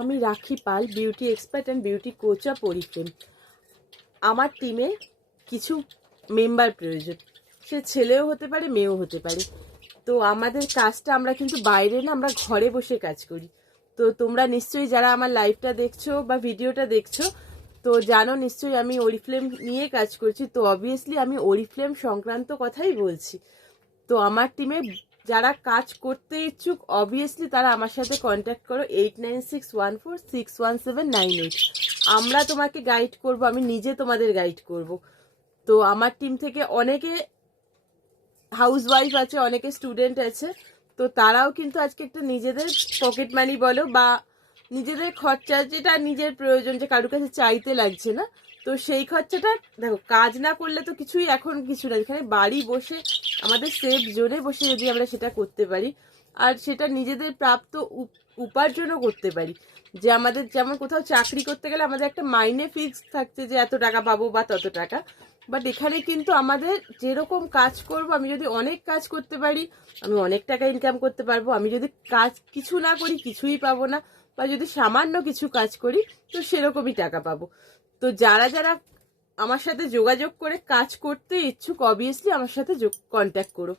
আমি Rakhi Pal, beauty expert and beauty coach of Oriflame. আমার টিমে কিছু মেম্বার প্রয়োজন, সে ছেলেও হতে পারে মেয়েও হতে পারে। তো আমাদের কাজটা আমরা কিন্তু বাইরে না, আমরা ঘরে বসে কাজ করি। তো তোমরা নিশ্চয়ই যারা আমার লাইভটা দেখছো বা ভিডিওটা দেখছো, তো জানো নিশ্চয়ই আমি অরিফ্লেম নিয়ে কাজ করছি। তো অবভিয়াসলি আমি অরিফ্লেম সংক্রান্ত কথাই বলছি। তো আমার টিমে যারা কাজ করতে ইচ্ছুক অবভিয়াসলি তারা আমার সাথে কন্ট্যাক্ট করো 8961461798। আমরা তোমাকে গাইড করব, আমি নিজে তোমাদের গাইড করব। তো আমার টিম থেকে অনেকে হাউসওয়াইফ আছে, অনেকে স্টুডেন্ট আছে। তো তারাও কিন্তু আজকে একটা নিজেদের পকেট মানি বলো বা নিজেদের খরচা, যেটা নিজের প্রয়োজন, যে কারোর কাছে চাইতে লাগছে না, তো সেই খরচাটা দেখো, কাজ না করলে তো কিছুই এখন কিছু না। এখানে বাড়ি বসে আমাদের সেফ জোনে বসে যদি আমরা সেটা করতে পারি আর সেটা নিজেদের প্রাপ্ত উপার্জনও করতে পারি, যে আমাদের যেমন কোথাও চাকরি করতে গেলে আমাদের একটা মাইনে ফিক্স থাকছে যে এত টাকা পাবো বা তত টাকা, বাট এখানে কিন্তু আমাদের যেরকম কাজ করব, আমি যদি অনেক কাজ করতে পারি আমি অনেক টাকা ইনকাম করতে পারবো। আমি যদি কাজ কিছু না করি কিছুই পাবো না, বা যদি সামান্য কিছু কাজ করি তো সেরকমই টাকা পাবো। তো যারা যারা আমার সাথে যোগাযোগ করে কাজ করতে ইচ্ছুক অবভিয়াসলি আমার সাথে কন্ট্যাক্ট করো।